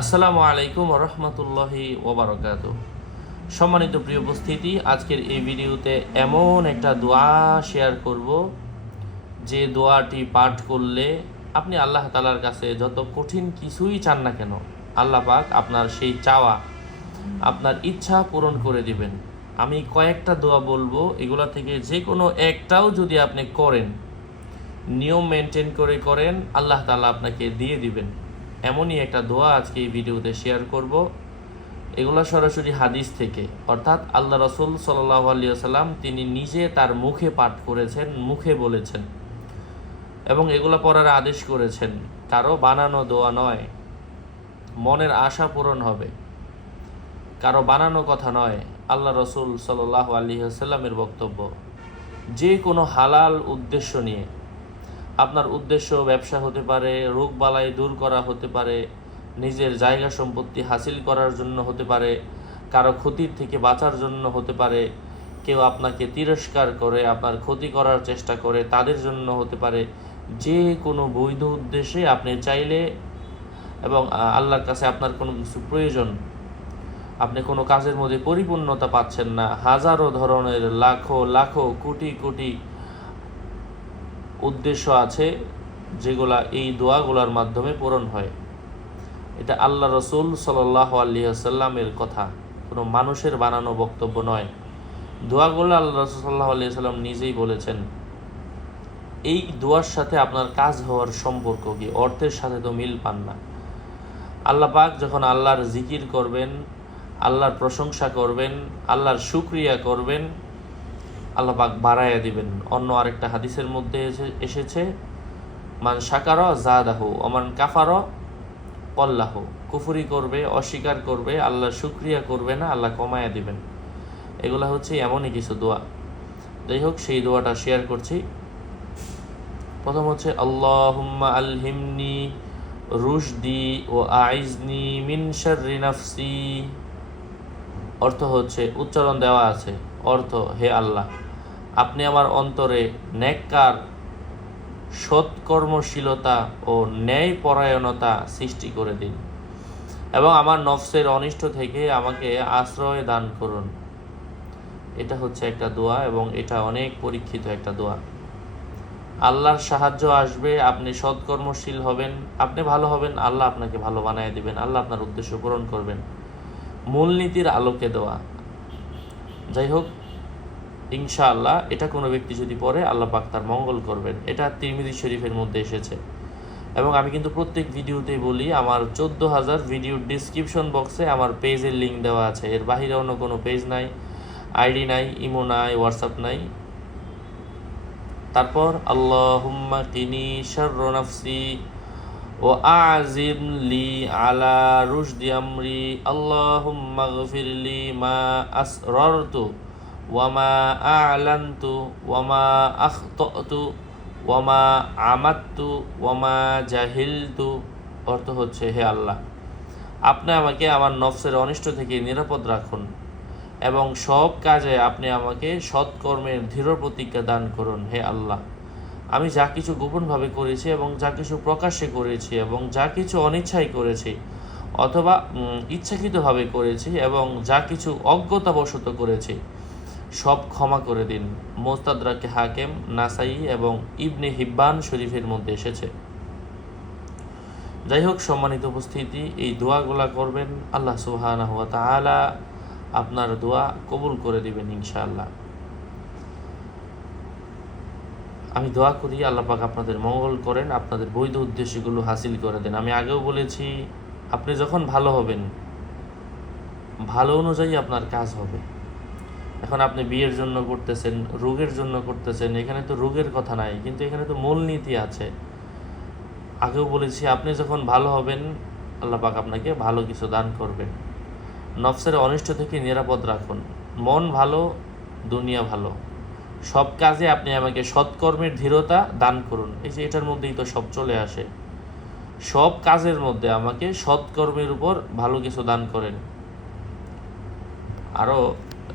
আসসালামু আলাইকুম রহমতুল্লাহি ওবরাকাত সম্মানিত প্রিয় উপস্থিতি, আজকের এই ভিডিওতে এমন একটা দোয়া শেয়ার করব, যে দোয়াটি পাঠ করলে আপনি আল্লাহ তালার কাছে যত কঠিন কিছুই চান না কেন, আল্লাহ পাক আপনার সেই চাওয়া, আপনার ইচ্ছা পূরণ করে দিবেন। আমি কয়েকটা দোয়া বলব, এগুলা থেকে যে কোনো একটাও যদি আপনি করেন, নিয়ম মেনটেন করে করেন, আল্লাহ তালা আপনাকে দিয়ে দিবেন। এমনই একটা দোয়া আজকে এই ভিডিওতে শেয়ার করব। এগুলো সরাসরি হাদিস থেকে। অর্থাৎ আল্লাহ রসুল সাল্লাহ আলিয়াল্লাম তিনি নিজে তার মুখে পাঠ করেছেন, মুখে বলেছেন এবং এগুলো পড়ার আদেশ করেছেন। কারও বানানো দোয়া নয়। মনের আশা পূরণ হবে। কারও বানানো কথা নয়। আল্লাহ রসুল সাল্লাহ আলিহাস্লামের বক্তব্য। যে কোনো হালাল উদ্দেশ্য নিয়ে। আপনার উদ্দেশ্য ব্যবসা হতে পারে, রোগ বালাই দূর করা হতে পারে, নিজের জায়গা সম্পত্তি হাসিল করার জন্য হতে পারে, কারও ক্ষতির থেকে বাঁচার জন্য হতে পারে, কেউ আপনাকে তিরস্কার করে, আপনার ক্ষতি করার চেষ্টা করে, তাদের জন্য হতে পারে, যে কোনো বৈধ উদ্দেশ্যে আপনি চাইলে এবং আল্লাহর কাছে আপনার কোনো কিছু প্রয়োজন, আপনি কোনো কাজের মধ্যে পরিপূর্ণতা পাচ্ছেন না, হাজারো ধরনের লাখো লাখো, কোটি কোটি উদ্দেশ্য আছে যেগুলা এই দোয়াগুলোর মাধ্যমে পূরণ হয়। এটা আল্লাহ রসুল সাল্লাহ আলিয়াল্লামের কথা। কোনো মানুষের বানানো বক্তব্য নয়। দোয়াগুলো আল্লাহ রসুল সাল্লাহ আলিয়াল্লাম নিজেই বলেছেন। এই দোয়ার সাথে আপনার কাজ হওয়ার সম্পর্ক কি? অর্থের সাথে তো মিল পান না। আল্লাহ পাক যখন আল্লাহর জিকির করবেন, আল্লাহর প্রশংসা করবেন, আল্লাহর শুক্রিয়া করবেন আল্লাহ পাক বাড়াইয়া দিবেন। অন্য আরেকটা হাদিসের মধ্যে এসে- এসেছে, মান সাকার জাদাহ অমান কাফার কল্লাহ। কুফুরি করবে, অস্বীকার করবে আল্লাহ শুক্রিয়া করবে না, আল্লাহ কমায়া দিবেন। এগুলা হচ্ছে এমনই কিছু দোয়া। যাই হোক, সেই দোয়াটা শেয়ার করছি। প্রথম হচ্ছে, আল্লাহুম্মা আলহিমনি রুশদি ও আইজনি মিন শাররি নাফসি। অর্থ হচ্ছে, উচ্চারণ দেওয়া আছে। অর্থ, হে আল্লাহ। আপনি আমার অন্তরে ন্যাক্কার সৎকর্মশীলতা ও ন্যায়পরায়ণতা সৃষ্টি করে দিন এবং আমার নফসের অনিষ্ট থেকে আমাকে আশ্রয় দান করুন। এটা হচ্ছে একটা দোয়া এবং এটা অনেক পরীক্ষিত একটা দোয়া। আল্লাহর সাহায্য আসবে, আপনি সৎকর্মশীল হবেন, আপনি ভালো হবেন, আল্লাহ আপনাকে ভালো বানায় দিবেন, আল্লাহ আপনার উদ্দেশ্য পূরণ করবেন। মূলনীতির আলোকে দেওয়া যাই হোক ইনশাআল্লাহ, এটা কোনো ব্যক্তি যদি পড়ে, আল্লাহ পাক তার মঙ্গল করবেন। এটা তিরমিজি শরীফের মধ্যে এসেছে। এবং আমি কিন্তু প্রত্যেক ভিডিওতেই বলি, আমার চোদ্দ হাজার ভিডিও ডিসক্রিপশন বক্সে আমার পেজের লিঙ্ক দেওয়া আছে। এর বাহিরে অন্য কোনো পেজ নাই আইডি নাই ইমো নাই হোয়াটসঅ্যাপ নাই। তারপর, আল্লাহুম্মা কিনি ও আজিম লি আলা রুশদি আমরি। আল্লাহুম্মা গফিরলি মা আসরারতু ওয়ামা আলান্তু ওয়ামা আখতু ওয়ামা আমাত্তু ওয়ামা জাহিলতু অর্থ হচ্ছে, হে আল্লাহ, আপনি আমাকে আমার নফসের অনিষ্ট থেকে নিরাপদ রাখুন এবং সব কাজে আপনি আমাকে সৎকর্মের দৃঢ় প্রতিজ্ঞা দান করুন, হে আল্লাহ। আমি যা কিছু গোপনভাবে করেছি এবং যা কিছু প্রকাশ্যে করেছি এবং যা কিছু অনিচ্ছায় করেছি অথবা ইচ্ছাকৃতভাবে করেছি এবং যা কিছু অজ্ঞতাবশত করেছি সব ক্ষমা করে দিন। মোস্তাদরাকে হাকেম, নাসাই এবং ইবনে হিব্বান শরীফের মধ্যে এসেছে। যাই হোক, সম্মানিত উপস্থিতি, এই দোয়াগুলা করবেন, আল্লাহ তাআলা আপনার দোয়া কবুল করে দিবেন, ইনশাআল্লাহ। আমি দোয়া করি, আল্লাহ পাক আপনাদের মঙ্গল করেন, আপনাদের বৈধ উদ্দেশ্যগুলো হাসিল করে দেন। আমি আগেও বলেছি, আপনি যখন ভালো হবেন, ভালো অনুযায়ী আপনার কাজ হবে। এখন আপনি বিয়ের জন্য করতেছেন, রোগের জন্য করতেছেন, এখানে তো রোগের কথা নাই, কিন্তু এখানে তো মূলনীতি আছে। আগেও বলেছি, আপনি যখন ভালো হবেন, আল্লাহ পাক আপনাকে ভালো কিছু দান করবেন। নফসের অনিষ্ট থেকে নিরাপদ রাখুন। মন ভালো, দুনিয়া ভালো। সব কাজে আপনি আমাকে সৎকর্মের ধীরতা দান করুন। এই যে এটার মধ্যেই তো সব চলে আসে। সব কাজের মধ্যে আমাকে সৎকর্মের উপর ভালো কিছু দান করেন। আরও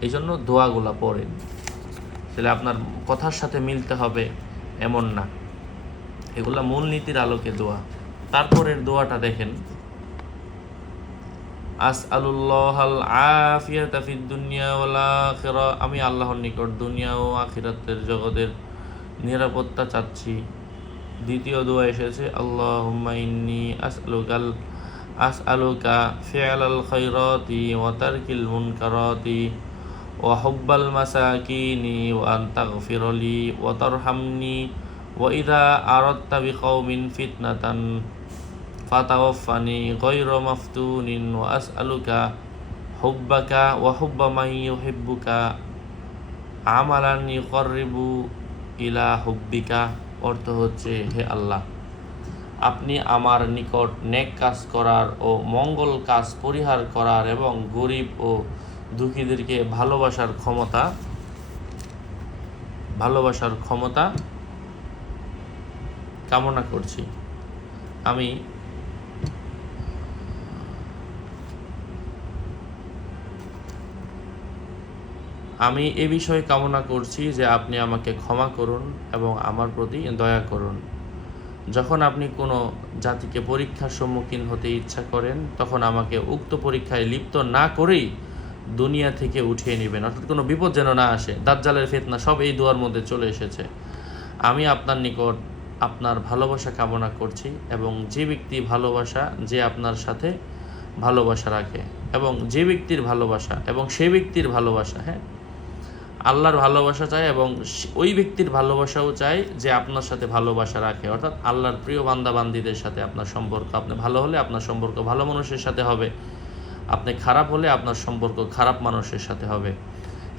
এই জন্য দোয়াগুলা পড়েন তাহলে আপনার কথার সাথে মিলতে হবে এমন না। এগুলা মূলনীতির আলোকে দোয়া। তারপরের দোয়াটা দেখেন। আসআলুল্লাহাল আফিয়াতা ফিদ দুনিয়া ওয়াল আখিরা। আমি আল্লাহর নিকট দুনিয়া ও আখিরাতের জগতের নিরাপত্তা চাচ্ছি। দ্বিতীয় দোয়া এসেছে, আল্লাহুম্মা ইন্নি আসআলুকাল, আসআলুকা ফিআলাল খায়রাতি ওয়া তারকিল মুনকারাতি। তাগফিরলি ওয়া তারহামনি ওয়া ইযা আরাদতা বিকাউমিন ফিতনাতান ফাতাওয়াফানি গৈর মাফতুনিন ওয়া আসআলুকা হুব্বাকা ওয়া হুব্বা মান ইউহিব্বুকা আমালান ইউকাররিবু ইলা হুব্বিকা অর্থ হচ্ছে হে আল্লাহ, আপনি আমার নিকট নেক কাজ করার ও মঙ্গল কাজ পরিহার করার এবং গরিব ও দুঃখীদেরকে ভালোবাসার ক্ষমতা ভালোবাসার ক্ষমতা কামনা করছি। আমি আমি এ বিষয়ে কামনা করছি যে আপনি আমাকে ক্ষমা করুন এবং আমার প্রতি দয়া করুন। যখন আপনি কোনো জাতিকে পরীক্ষার সম্মুখীন হতে ইচ্ছা করেন, তখন আমাকে উক্ত পরীক্ষায় লিপ্ত না করেই দুনিয়া থেকে উঠিয়ে নেবেন। অর্থাৎ কোনো বিপদ যেন না আসে। দাজ্জালের ফেতনা সব এই দুয়ার মধ্যে চলে এসেছে। আমি আপনার নিকট আপনার ভালোবাসা কামনা করছি এবং যে ব্যক্তি ভালোবাসা যে আপনার সাথে ভালোবাসা রাখে এবং যে ব্যক্তির ভালোবাসা এবং সে ব্যক্তির ভালোবাসা হ্যাঁ? আল্লাহর ভালোবাসা চাই এবং ওই ব্যক্তির ভালোবাসাও চাই যে আপনার সাথে ভালোবাসা রাখে। অর্থাৎ আল্লাহর প্রিয় বান্দা বান্দিদের সাথে আপনার সম্পর্ক। আপনি ভালো হলে আপনার সম্পর্ক ভালো মানুষের সাথে হবে। আপনি খারাপ হলে আপনার সম্পর্ক খারাপ মানুষের সাথে হবে।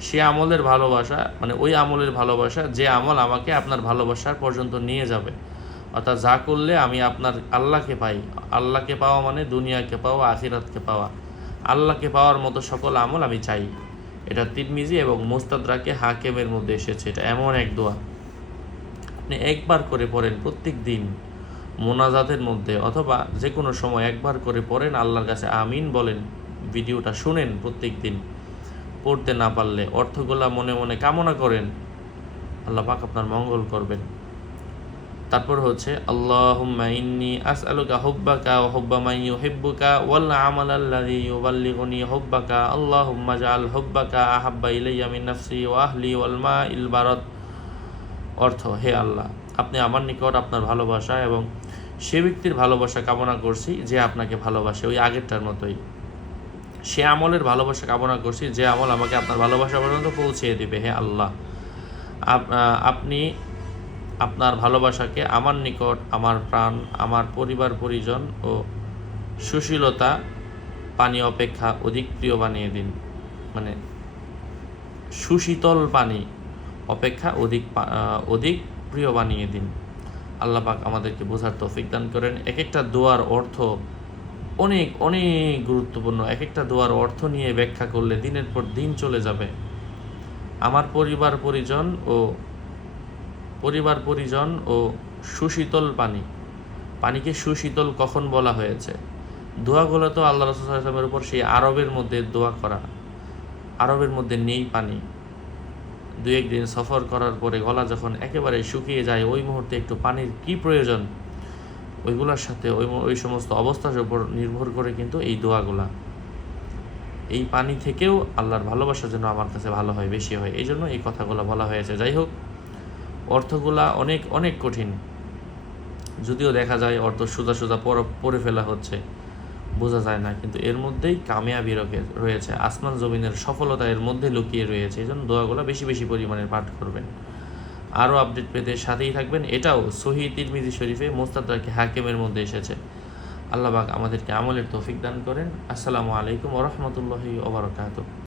সে আমলের ভালোবাসা মানে ওই আমলের ভালোবাসা, যে আমল আমাকে আপনার ভালোবাসার পর্যন্ত নিয়ে যাবে। অর্থাৎ যা করলে আমি আপনার আল্লাহকে পাই। আল্লাহকে পাওয়া মানে দুনিয়াকে পাওয়া, আখিরাতকে পাওয়া। আল্লাহকে পাওয়ার মতো সকল আমল আমি চাই। এটা তিরমিজি এবং মুস্তাদরাকে হাকেমের মধ্যে এসেছে। এটা এমন এক দোয়া। আপনি একবার করে পড়েন প্রত্যেক দিন মোনাজাতের মধ্যে, অথবা যে কোনো সময় একবার করে পড়েন আল্লাহর কাছে আমিন বলেন। ভিডিওটা শুনেন প্রত্যেক দিন। পড়তে না পারলে অর্থগুলা মনে মনে কামনা করেন। আল্লাহ পাক আপনার মঙ্গল করবেন। তারপর হচ্ছে অর্থ, হে আল্লাহ, আপনি আমার নিকট আপনার ভালোবাসা এবং সে ব্যক্তির ভালোবাসা কামনা করছি যে আপনাকে ভালোবাসে ওই আগেরটার মতোই। সে আমলের ভালোবাসা কামনা করছি, যে আমল আমাকে আপনার ভালোবাসা পর্যন্ত পৌঁছিয়ে দিবে, হে আল্লাহ। আপ- আপনি আপনার ভালোবাসাকে আমার নিকট, আমার প্রাণ, আমার পরিবার, পরিজন ও সুশীলতা, পানি অপেক্ষা অধিক প্রিয় বানিয়ে দিন। মানে সুশীতল পানি অপেক্ষা অধিক অধিক প্রিয় বানিয়ে দিন। আল্লাহ পাক আমাদেরকে বোঝার তৌফিক দান করেন। এক একটা দোয়ার অর্থ অনেক অনেক গুরুত্বপূর্ণ। এক একটা দোয়ার অর্থ নিয়ে ব্যাখ্যা করলে দিনের পর দিন চলে যাবে। আমার পরিবার পরিজন ও পরিবার পরিজন ও সুশীতল পানি। পানিকে সুশীতল কখন বলা হয়েছে? দোয়াগুলো তো আল্লাহ রসুলের উপর সেই আরবের মধ্যে দোয়া করা। আরবের মধ্যে নেই পানি। দু একদিন সফর করার পরে গলা যখন একেবারে শুকিয়ে যায়, ওই মুহূর্তে একটু পানির কি প্রয়োজন? ওইগুলোর সাথে ওই ওই সমস্ত অবস্থার উপর নির্ভর করে কিন্তু এই দোয়াগুলা। এই পানি থেকেও আল্লাহর ভালোবাসা যেন আমার কাছে ভালো হয়, বেশি হয়। এই জন্য এই কথাগুলো বলা হয়েছে। যাই হোক, অর্থগুলা অনেক অনেক কঠিন। যদিও দেখা যায় অর্থ সোজা সোজা পর- পড়ে ফেলা হচ্ছে, বোঝা যায় না। কিন্তু এর মধ্যেই কামিয়াবি রয়েছে। আসমান জমিনের সফলতা এর মধ্যে লুকিয়ে রয়েছে। এই জন্য দোয়াগুলো বেশি বেশি পরিমাণে পাঠ করবেন। আরও আপডেট পেতে সাথেই থাকবেন। এটাও সহি তিরমিজি শরীফে মোস্তাদাকে হাকিমের মধ্যে এসেছে। আল্লাহবাক আমাদেরকে আমলের তৌফিক দান করেন। আসসালামু আলাইকুম ওরহমতুল্লাহি ওবরাকাতুহ